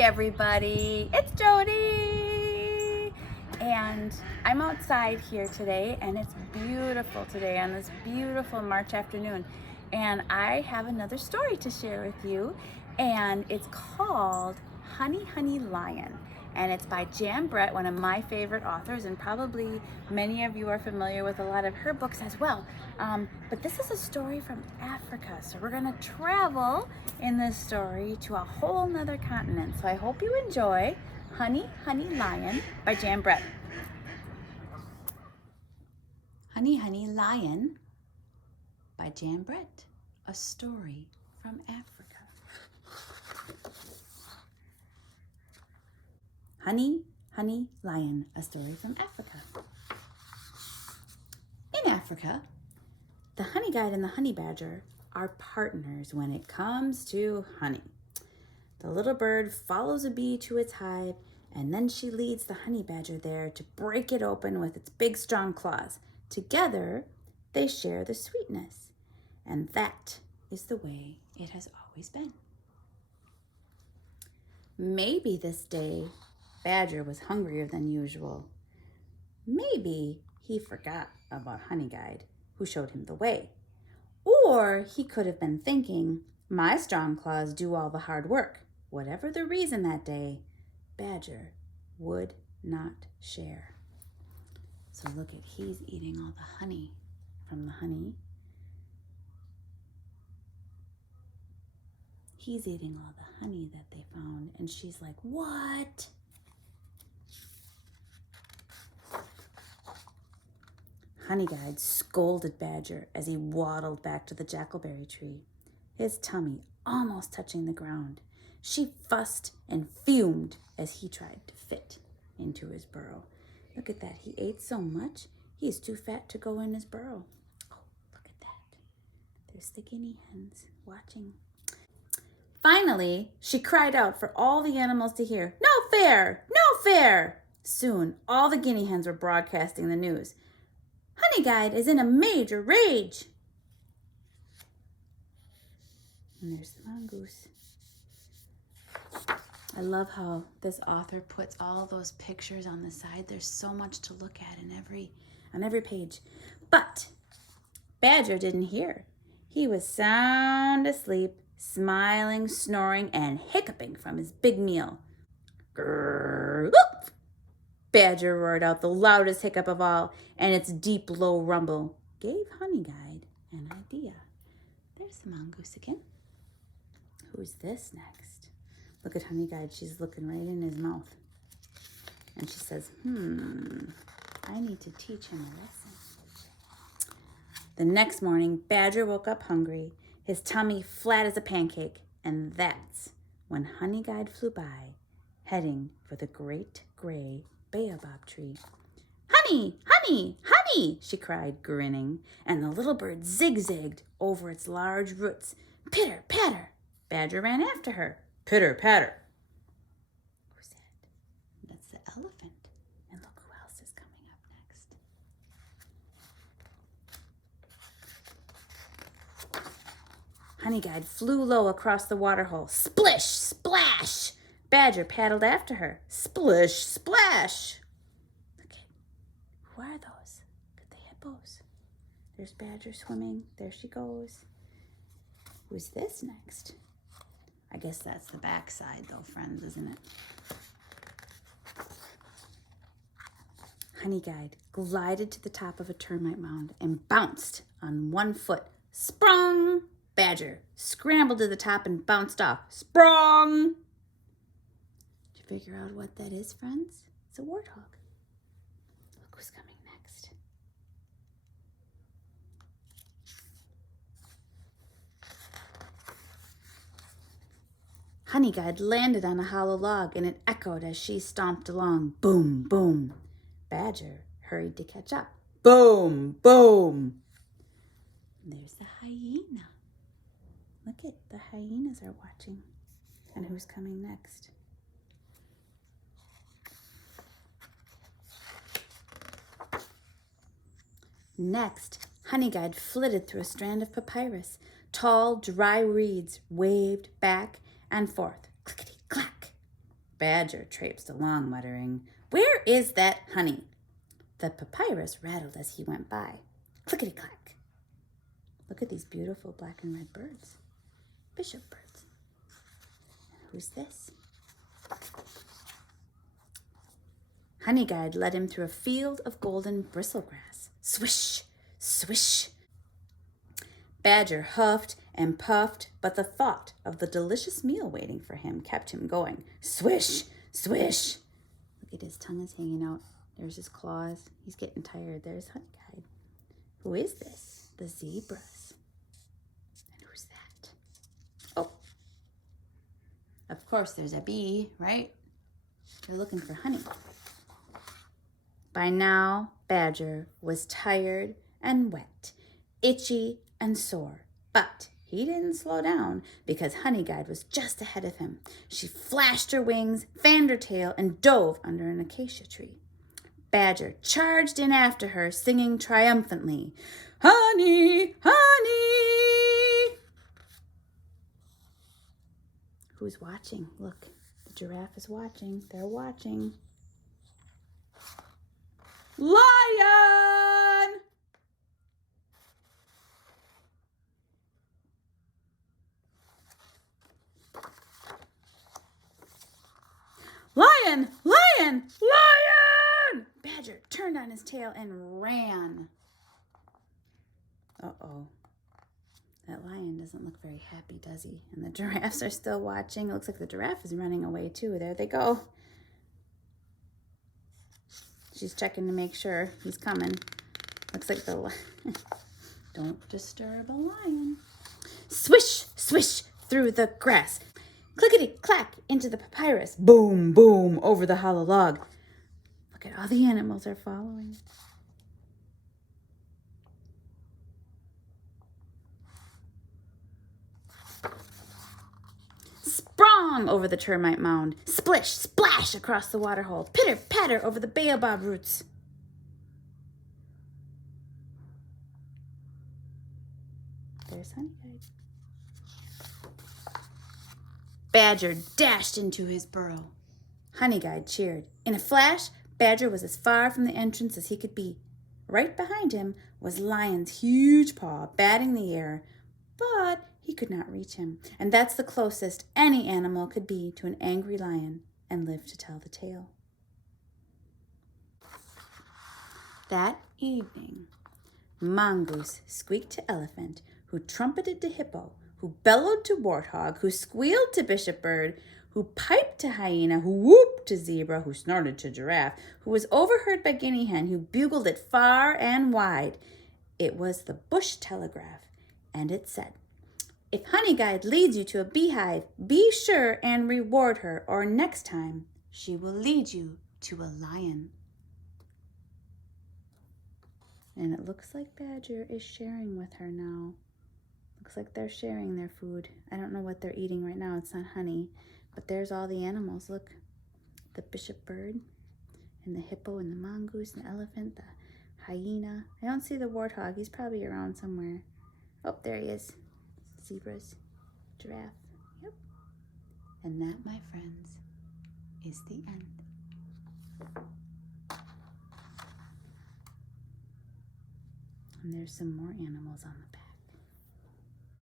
everybody, it's Jody, and I'm outside here today, and it's beautiful today on this beautiful March afternoon, and I have another story to share with you, and it's called Honey Honey Lion, and it's by Jan Brett, one of my favorite authors, and probably many of you are familiar with a lot of her books as well. But this is a story from Africa, so we're gonna travel in this story to a whole nother continent. So I hope you enjoy Honey Honey Lion by Jan Brett. Honey Honey Lion by Jan Brett, a story from Africa. Honey Honey Lion, a story from Africa. In Africa, the honey guide and the honey badger are partners when it comes to honey. The little bird follows a bee to its hive, and then she leads the honey badger there to break it open with its big strong claws. Together, they share the sweetness, and that is the way it has always been. Maybe this day, Badger was hungrier than usual. Maybe he forgot about Honey Guide, who showed him the way. Or he could have been thinking, my strong claws do all the hard work. Whatever the reason that day, Badger would not share. So look at, he's eating all the honey from the honey. He's eating all the honey that they found, and she's like, what? Honey Guide scolded Badger as he waddled back to the jackalberry tree, his tummy almost touching the ground. She fussed and fumed as he tried to fit into his burrow. Look at that, he ate so much, he's too fat to go in his burrow. Oh, look at that. There's the guinea hens watching. Finally, she cried out for all the animals to hear, no fair, no fair. Soon, all the guinea hens were broadcasting the news. Honey Guide is in a major rage. And there's the mongoose. I love how this author puts all those pictures on the side. There's so much to look at on every page. But Badger didn't hear. He was sound asleep, smiling, snoring, and hiccuping from his big meal. Grrr, whoop! Badger roared out the loudest hiccup of all, and its deep, low rumble gave Honey Guide an idea. There's the mongoose again. Who's this next? Look at Honey Guide. She's looking right in his mouth. And she says, I need to teach him a lesson. The next morning, Badger woke up hungry, his tummy flat as a pancake, and that's when Honey Guide flew by, heading for the great gray baobab tree. Honey, honey, honey, she cried, grinning, and the little bird zigzagged over its large roots. Pitter, patter. Badger ran after her. Pitter, patter. Who's that? That's the elephant. And look who else is coming up next. Honey Guide flew low across the waterhole. Splish, splash. Badger paddled after her. Splish, splash. Look at, who are those? Look at the hippos. There's Badger swimming. There she goes. Who's this next? I guess that's the backside though, friends, isn't it? Honey Guide glided to the top of a termite mound and bounced on one foot. Sprung! Badger scrambled to the top and bounced off. Sprung! Did you figure out what that is, friends? It's a warthog. Look who's coming next. Honey Guide landed on a hollow log, and it echoed as she stomped along. Boom, boom. Badger hurried to catch up. Boom, boom. And there's the hyena. Look at, the hyenas are watching. And who's coming next? Next, Honey Guide flitted through a strand of papyrus. Tall, dry reeds waved back and forth. Clickety-clack. Badger traipsed along, muttering, "Where is that honey?" The papyrus rattled as he went by. Clickety-clack. Look at these beautiful black and red birds. Bishop birds. Who's this? Honey Guide led him through a field of golden bristlegrass. Swish, swish. Badger huffed and puffed, but the thought of the delicious meal waiting for him kept him going. Swish, swish. Look at his tongue is hanging out. There's his claws. He's getting tired. There's Honey Guide. Who is this? The zebras. And who's that? Oh. Of course, there's a bee, right? They're looking for honey. By now, Badger was tired and wet, itchy and sore. But he didn't slow down because Honey Guide was just ahead of him. She flashed her wings, fanned her tail, and dove under an acacia tree. Badger charged in after her, singing triumphantly, "Honey, honey!" Who's watching? Look, the giraffe is watching. They're watching. Lion! Lion! Lion! Lion! Badger turned on his tail and ran. Uh-oh. That lion doesn't look very happy, does he? And the giraffes are still watching. It looks like the giraffe is running away too. There they go. She's checking to make sure he's coming. Looks like the don't disturb a lion. Swish, swish through the grass. Clickety-clack into the papyrus. Boom, boom over the hollow log. Look at all the animals are following. Sprong over the termite mound. Splish, splash across the waterhole. Pitter, patter over the baobab roots. There's Honey Guide. Badger dashed into his burrow. Honey Guide cheered. In a flash, Badger was as far from the entrance as he could be. Right behind him was Lion's huge paw, batting the air, but he could not reach him. And that's the closest any animal could be to an angry lion and live to tell the tale. That evening, Mongoose squeaked to Elephant, who trumpeted to Hippo, who bellowed to Warthog, who squealed to Bishop Bird, who piped to Hyena, who whooped to Zebra, who snorted to Giraffe, who was overheard by Guinea Hen, who bugled it far and wide. It was the Bush Telegraph, and it said, "If Honey Guide leads you to a beehive, be sure and reward her, or next time she will lead you to a lion." And it looks like Badger is sharing with her now. Looks like they're sharing their food. I don't know what they're eating right now. It's not honey. But there's all the animals. Look, the Bishop Bird and the hippo and the mongoose and the elephant, the hyena. I don't see the warthog. He's probably around somewhere. Oh, there he is. Zebras, giraffe. Yep. And that, my friends, is the end. And there's some more animals on the page.